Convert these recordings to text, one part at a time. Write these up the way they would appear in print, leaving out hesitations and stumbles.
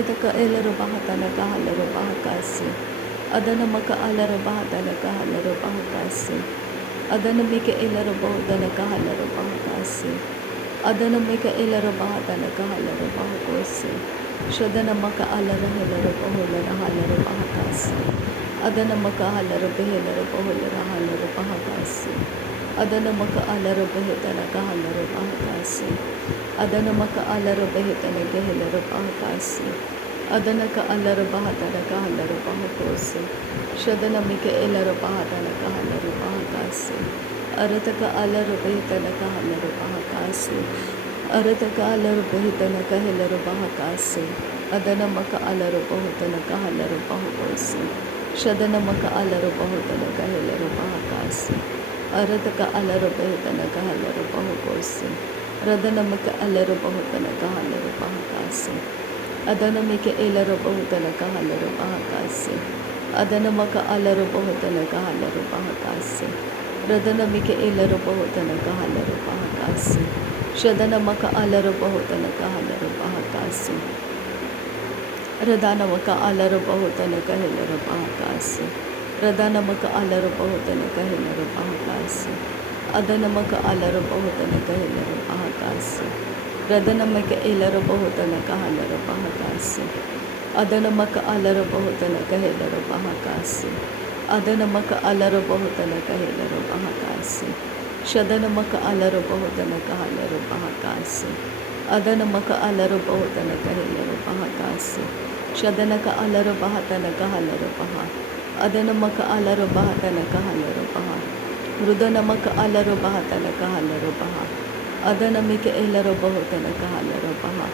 Arataka Elarabahata Halarabahakasi. Adanamaka Alarabahata Halarabahakasi. Adanamika Elarabahata Halarabahakasi. Adanamika Elarabahata Halarabahakasi. Shadanamaka Alarahilarabahulara Halarabahakasi. Adanamaka Halarabahilarabahulara Halarabahakasi. Adanamaka Alarabahitana Halarabahakasi. Adanamaka Alarabahitana Gahilarabahakasi. Adanaka Alarabahata Halarabahakasi. Shadanamika Elarabahata Halarabahakasi. Arataka Alarabahitana Halarabahakasi. Arataka Alarabahitana Gahilarabahakasi. Adanamaka Alarabahutana Halarabahakasi. Shadanamaka Alarabahutana Gahilarabahakasi. Arataka Alarabahitana Halarabahakasi. Radanamaka Alarabahutana Halarabahakasi. Adanamika Elarabahutana Halarabahakasi. Adanamaka Alarabahutana Halarabahakasi. Radanamika Elarabahutana Halarabahakasi. Shadanamaka Alarabahutana Halarabahakasi. Radanamaka Alarabahutana Halarabahakasi. Radanamaka Alarabahutana Halarabahakasi. Adanamaka Alarabahutana Halarabahakasi. Radanamaka Elarabahutana Halarabahakasi. Adanamaka Alarabahutana Halarabahakasi. Adanamaka Alarabahutana Halarabahakasi. Shadanamaka Alarabahutana Halarabahakasi. Adanamaka Alarabahutana Halarabahakasi. Shadanaka Alarabahatana Halarabaha. Adanamaka Alarabahatana Halarabaha. Rudanamaka Alarabahatana Halarabaha. Adanamika Elarabahutana Halarabaha.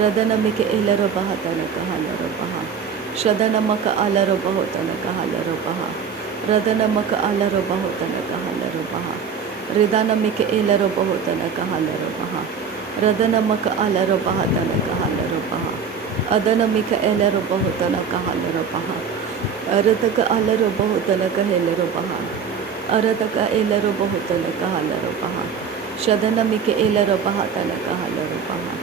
Radanamika Elarabahatana Halarabaha. Shadanamaka Alarabahutana Halarabaha. Radanamaka Alarabahutana Halarabaha. Ridanamika Elarabahutana Halarabaha. Radanamaka Alarabahatana Halarabaha. Adanamika Elarabahutana Halarabaha. Arataka Alarabahutana Helarabaha. Arataka Elarabahutana Halarabaha. Shadanamika Elarabahatana Halarabaha.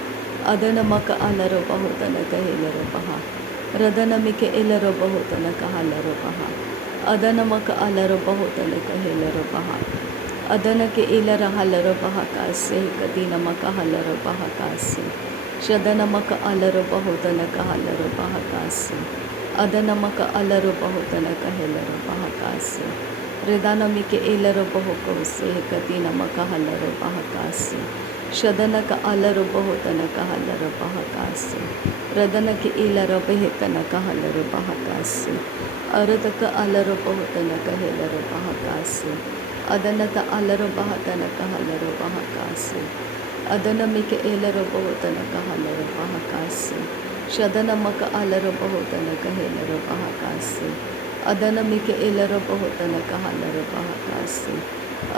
Adanamaka Alarabahutana Helarabaha. Radanamika Elarabahutana Halarabaha. Adanamaka Alarabahutana Helarabaha. Adanake Elara Halarabaha Kasi Kadinamaka Halarabaha Kasi. Shadanamaka Alarabahutana Halarabaha Kasi. Adanamaka Alarabahutana Helarabaha Kasi. Redanamika Elarabahukosi Kadinamaka Halarabaha Kasi. Shadanaka Alarabahutana Halarabaha Kasi. Radanaki Elarabahitana Halarabaha Kasi. Arataka Alarabahutana Helarabaha Kasi. Adanata Alarabahatana Halarabahakasi. Adanamika Elarabahutana Halarabahakasi. Shadanamaka Alarabahutana Halarabahakasi. Adanamika Elarabahutana Halarabahakasi.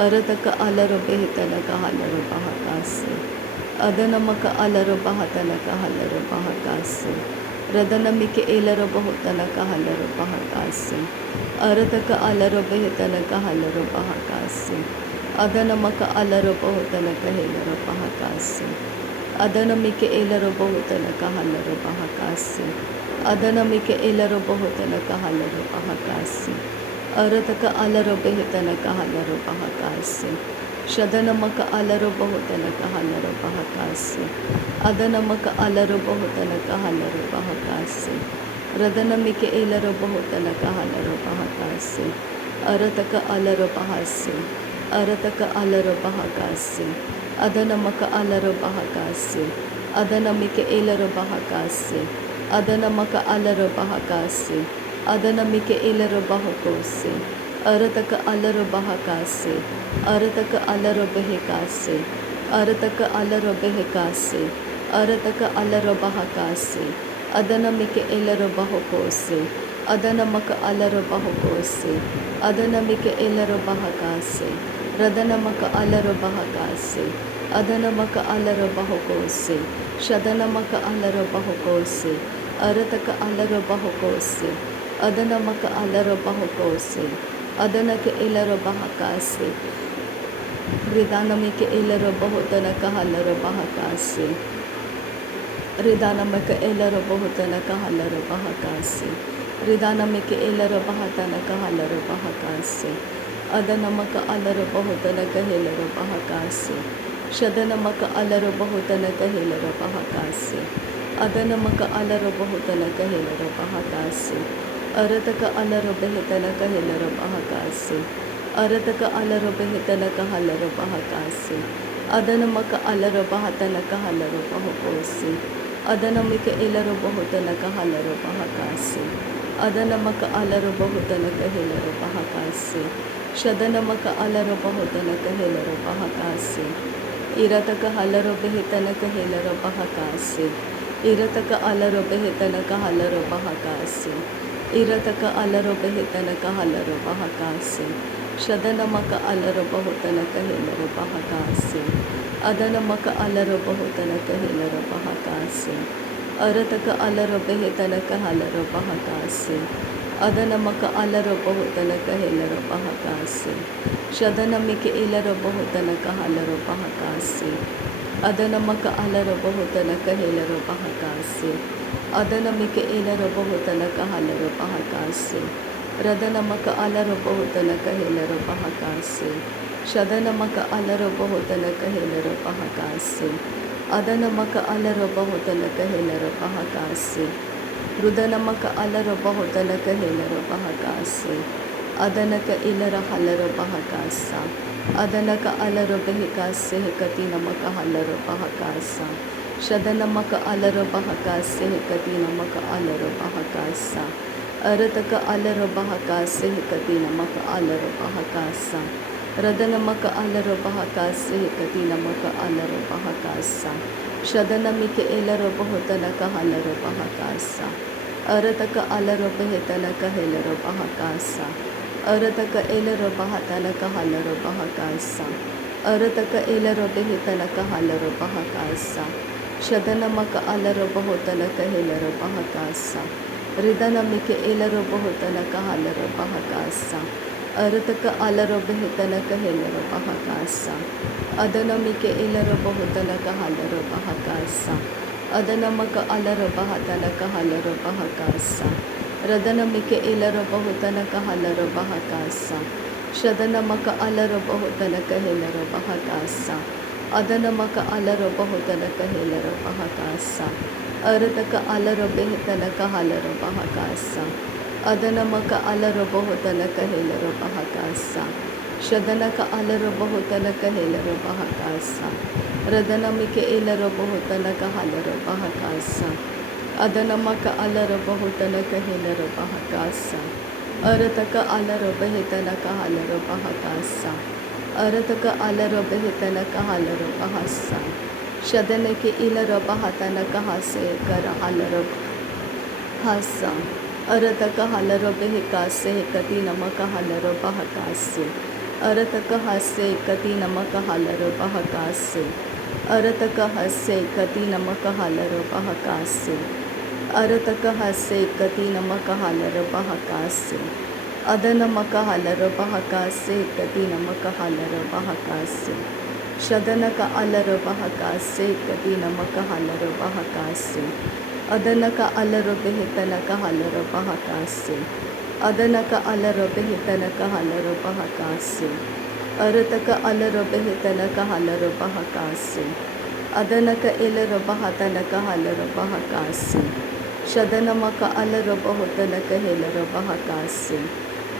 Arataka Alarabahitana Halarabahakasi. Adanamaka Alarabahatana Halarabahakasi. Radanamika Elarabahutana Halarabahakasi. Arataka Alarabahitana Halarabahakasi. Adanamaka Alarabahutana Halarabahakasi. Adanamika Elarabahutana Halarabahakasi. Adanamika Elarabahutana Halarabahakasi. Arataka Alarabahitana Halarabahakasi. Shadanamaka Alarabahutana Halarabahakasi. Adanamaka Alarabahutana Halarabahakasi. Radanamika Elarabahutana Halarabahakasi. Arataka Alarabahasi. Arataka Alarabahakasi. Adanamaka Alarabahakasi. Adanamika Elarabahakasi. Adanamaka Alarabahakasi. Adanamika Elarabahakosi. Arataka Alarabahakasi. Arataka Alarabahikasi. Arataka Alarabahikasi. Arataka Alarabahakasi. Adanamika Elarabahakosi. Adanamaka Alarabahakosi. Adanamika Elarabahakasi. Radanamaka Alarabahakasi. Adanamaka Alarabahakosi. Shadanamaka Alarabahakosi. Arataka Alarabahakosi. Adanamaka Alarabahakosi. Adanaka Elarabahakasi. Ridanamika Elarabahutana Halarabahakasi. Ridanamaka Elero Bohotanaka Halero Bahakasi. Ridanamika Elero Bahatanaka Halero Bahakasi. Adanamaka Alero Bohotanaka Helero Bahakasi. Shadanamaka Alero Bohotanaka Helero Bahakasi. Adanamaka Alero Bohotanaka Helero Bahakasi. Arataka Alero Behetanaka Helero Bahakasi. Arataka Alero Behetanaka Halero Bahakasi. Adanamaka Alero Bahatanaka Halero Bahokosi. Adanamika Elero Bohotanaka Halero Bahakasi. Adanamaka Alero Bohotanaka Helero Bahakasi. Shadanamaka Alero Bohotanaka Helero Bahakasi. Irataka Halero Behetanaka Helero Bahakasi. Irataka Alero Behetanaka Halero Bahakasi. Irataka Alero Behetanaka Halero Bahakasi. Shadanamaka Alero Bohotanaka Helero Bahakasi. Adanamaka Alero Bohotanaka Helero Bahakasi. Arataka Alero Behetanaka Halero Bahakasi. Adanamaka Alero Bohotanaka Helero Bahakasi. Shadanamika Elero Bohotanaka Halero Bahakasi. Adanamaka Alero Bohotanaka Helero Bahakasi. Adanamika Elero Bohotanaka Halero Bahakasi. Radanamaka Alero Bohotanaka Helero Bahakasi. Shadanamaka Alero Bohotanaka Helero Bahakasi. Adanamaka Alero Bohotanaka Helero Bahakasi. Rudanamaka Alero Bohotanaka Helero Bahakasi. Adanaka Ilera Halero Bahakasa. Adanaka Alero Behikasi Hekatinamaka Halero Bahakasa. Shadanamaka Alero Bahakasi Hekatinamaka Alero Bahakasa. Arataka Alero Bahakasi Hekatinamaka Alero Bahakasa. Radanamaka Alero Bahakasi Hekatinamaka Alero Bahakasa. Shadanamika Elero Bohotanaka Halero Bahakasa. Arataka Alero Behetanaka Helero Bahakasa. Arataka Elero Bahatanaka Halero Bahakasa. Arataka Elero Behetanaka Halero Bahakasa. Shadanamaka Alero Bohotanaka Helero Bahakasa. Ridanamika Elero Bohotanaka Halero Bahakasa. Arataka Alero Behetanaka Helero Bahakasa. Adanamika Elero Bohotanaka Halero Bahakasa. Adanamaka Alero Bahatanaka Halero Bahakasa. Radanamika Elero Bohotanaka Halero Bahakasa. Shadanamaka Alero Bohotanaka Helero Bahakasa. Adanamaka Alero Bohotanaka Helero Bahakasa. Arataka Alero Behetanaka Halero Bahakasa. Adanamaka Alero Bohotanaka Helero Bahakasa. Shadanaka Alero Bohotanaka Helero Bahakasa. Radanamika Elero Bohotanaka Halero Bahakasa. Adanamaka Alero Bohotanaka Helero Bahakasa. Arataka Alero Behetanaka Halero Bahakasa. Arataka Alero Behetanaka Halero Bahasa. Shadanaki Ilero Bahatanaka Hase Kara Halero Hasa. Arataka Halero Behikase Hekatinamaka Halero Bahakasi. Arataka Hase Katinamaka Halero Bahakasi. Arataka Hase Katinamaka Halero Bahakasi. Arataka Hase Katinamaka Halero Bahakasi. Adanamaka Halero Bahakasi Katinamaka Halero Bahakasi. Shadanaka Alero Bahakasi Katinamaka Halero Bahakasi. Adanaka Alero Behetanaka Halero Bahakasi. Adanaka Alero Behetanaka Halero Bahakasi. Arataka Alero Behetanaka Halero Bahakasi. Adanaka Elero Bahatanaka Halero Bahakasi. Shadanamaka Alero Bohotanaka Helero Bahakasi.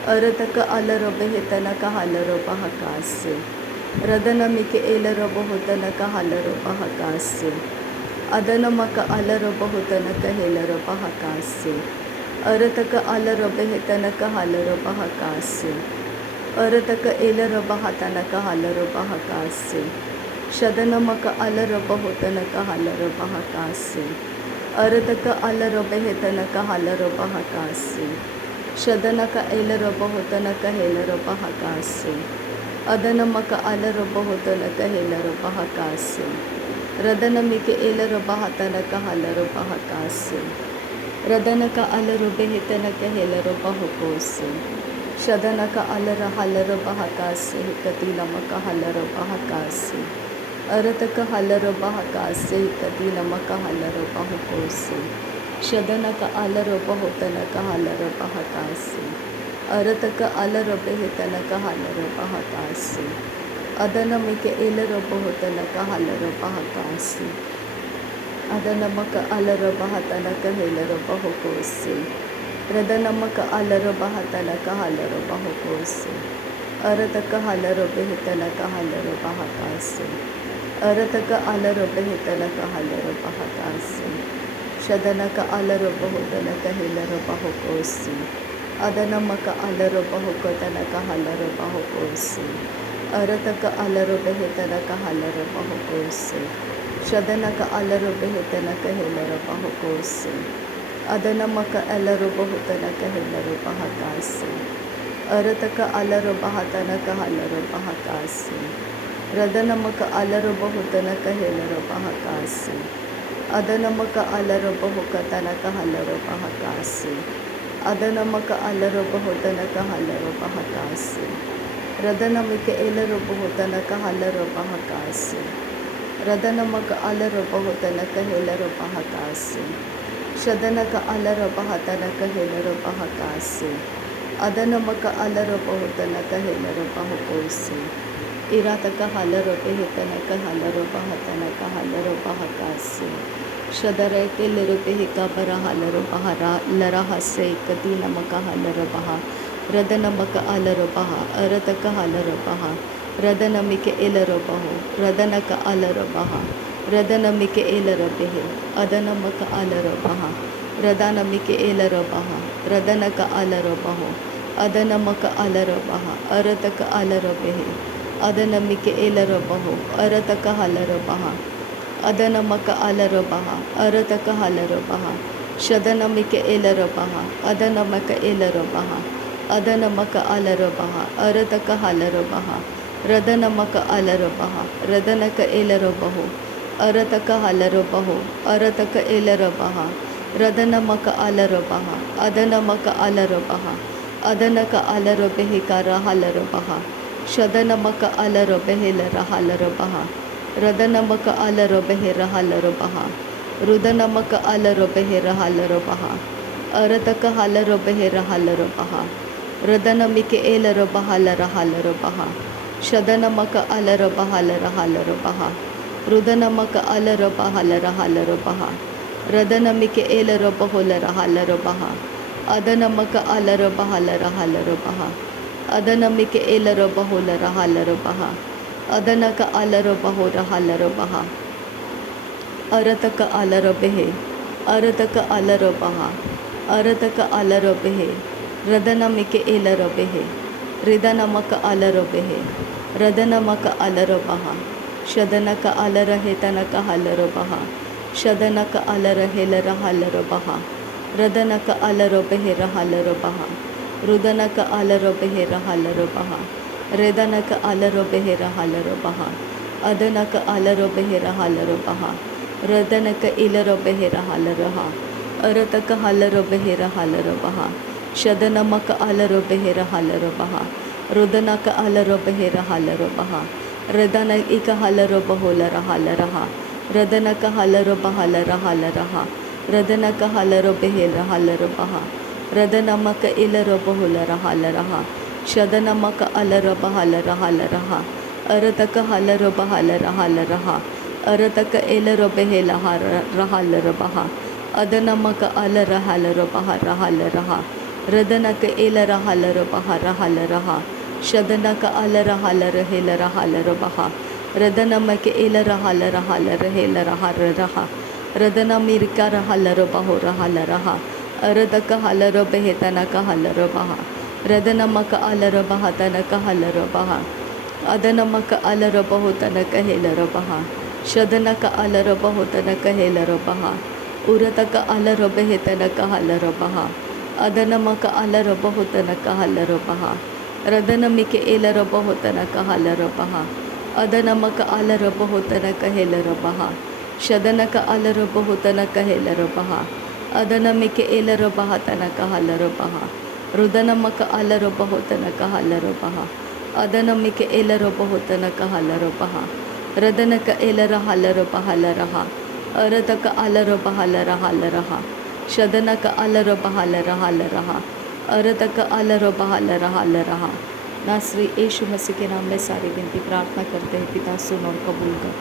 Arataka Alero Behetanaka Halero Bahakasi. Radanamika Elero Bohotanaka Halero Bahakasi. Adanamaka Alero Bohotanaka Helero Bahakasi. Arataka Alero Behetanaka Halero Bahakasi. Arataka Elero Bahatanaka Halero Bahakasi. Shadanamaka Alero Bohotanaka Halero Bahakasi. Arataka Alero Behetanaka Halero Bahakasi. Shadanaka Elero Bohotanaka Helero Bahakasi. Adanamaka Alero Bohotanaka Helero Bahakasi. Radanamika Elero Bahatanaka Halero Bahakasi. Radanaka Alero Behetanaka Helero Bahokosi. Shadanaka Alero Halero Bahakasi Hekatinamaka Halero Bahakasi. अरतक हलर बहकासे कदी नमक हलर बहुकोसे शदनक अलर बहुतनक हलर बहकासे अरतक अलर बेहतनक हलर बहकासे अदनमिक एलर बहुतनक हलर बहकासे अदनमक अलर बहतनक हेलर बहुकोसे रदनमक अलर बहतनक हलर बहुकोसे अरतक हलर बेहतनक हलर बहकासे अरतक अलर बेहतनक हलर बहकासे शदनक अलर बहुतनक हेलर बहुकोसे अदनमक अलर बहुकतनक हलर बहुकोसे अरतक अलर बेहतनक हलर बहुकोसे शदनक अलर बेहतनक हेलर बहुकोसे अदनमक अलर बहुतनक हेलर बहकासे अरतक अलर बहतनक हलर बहकासे रदनमक अलर बहुतनक हेलर बहकासे अदनमक अलर बहुकतनक हलर बहकासे अदनमक अलर बहुतनक हलर बहकासे रदनमिक एलर बहुतनक हलर बहकासे रदनमक अलर बहुतनक हेलर बहकासे शदनक अलर बहतनक हेलर बहकासे अदनमक अलर बहुतनक हेलर बहुकोसे इरातक हलर बेहतनक हलर बहतनक हलर बहकासे शदर के लर बेहका बर हलर बहरा लरहसे कदी नमक हलर बहा रदनमक अलर बहा अरतक हलर बहा रदनमिक एलर बहो रदनक अलर बहा रदनमिक एलर बेहे अदनमक अलर बहा रदनमिक एलर बहा रदनक अलर बहो अदनमक अलर बहा अरतक अलर बेहे अदनमिक एलर बहो अरतक हलर बहा अदनमक अलर बहा अरतक हलर बहा शदनमिक एलर बहा अदनमक एलर बहा अदनमक अलर बहा अरतक हलर बहा रदनमक अलर बहा रदनक एलर बहो अरतक हलर बहो अरतक एलर बहा रदनमक अलर बहा अदनमक अलर बहा अदनक अलर बेहकार हलर बहा शदनमक अलर बेहलर हलर बहा रदनमक अलर बेहर हलर बहा रुदनमक अलर बेहर हलर बहा अरतक हलर बेहर हलर बहा रदनमिक एलर बहलर हलर बहा शदनमक अलर बहलर हलर बहा रुदनमक अलर बहलर हलर बहा रदनमिक एलर बहुलर हलर बहा अदनमक अलर बहलर हलर बहा अदनमिक एलर बहुलर हलर बहा अदनक अलर बहुर हलर बहा अरतक अलर बेहे अरतक अलर बहा अरतक अलर बेहे रदनमिक एलर बेहे रिदनमक अलर बेहे रदनमक अलर बहा शदनक अलर हेतनक हलर बहा शदनक अलर हेलर हलर बहा रदनक अलर बेहर हलर बहा रुदनक अलर बेहर हलर बहा रेदनक अलर बेहर हलर बहा अदनक अलर बेहर हलर बहा रदनक इलर बेहर हलर हा अरतक हलर बेहर हलर बहा शदनमक अलर बेहर हलर बहा रुदनक अलर बेहर हलर बहा रदन इक हलर बहुलर हलर हा रदनक हलर बहलर हलर हा रदनक हलर बेहर हलर बहा रदनमक इलर बहुलर हलर हा शदनमक अलर बहलर हलर हा अरतक हलर बहलर हलर हा अरतक एलर बेहल हलर बहा अदनमक अलर हलर बहर हलर हा रदनक एलर हलर बहर हलर हा शदनक अलर हलर हेलर हलर बहा रदनमक एलर हलर हलर हेलर हलर हा रदनमिरकर हलर बहुर हलर हा अरतक हलर बेहतनक हलर बहा रदनमक अलर बहतनक हलर बहा अदनमक अलर बहुतनक हेलर बहा शदनक अलर बहुतनक हेलर बहा उरतक अलर बेहतनक हलर बहा अदनमक अलर बहुतनक हलर बहा रदनमिक एलर बहुतनक हलर बहा अदनमक अलर बहुतनक हेलर बहा शदनक अलर बहुतनक हेलर बहा अदनमिक एलर बहतनक हलर बहा रुदनमक अलर बहुतनक हलर बहा अदनमिक एलर बहुतनक हलर बहा रदनक एलर हालर बहाल रहा अरतक आलर बहाल रहा शदनक आलर बहाल रहा अरतक आलर बहाल रहा। नासरी यीशु मसीह के नाम में सारी विनती प्रार्थना करते हैं पिता, सुन और कबूल कर।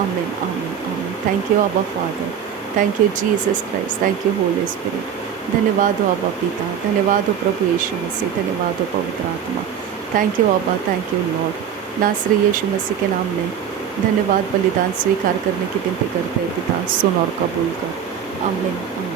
आमीन आमीन आमीन। थैंक यू अब्बा father, thank you Jesus Christ, thank you Holi spirit. धन्यवाद हो अब्बा पिता, धन्यवाद हो प्रभु यीशु मसीह, धन्यवाद हो पवित्र आत्मा। थैंक यू अब्बा, थैंक यू लॉर्ड। नासरी यीशु मसीह के नाम में धन्यवाद। बलिदान स्वीकार करने की विनती करते हैं पिता, सुन और कबूल कर। आमीन आमीन।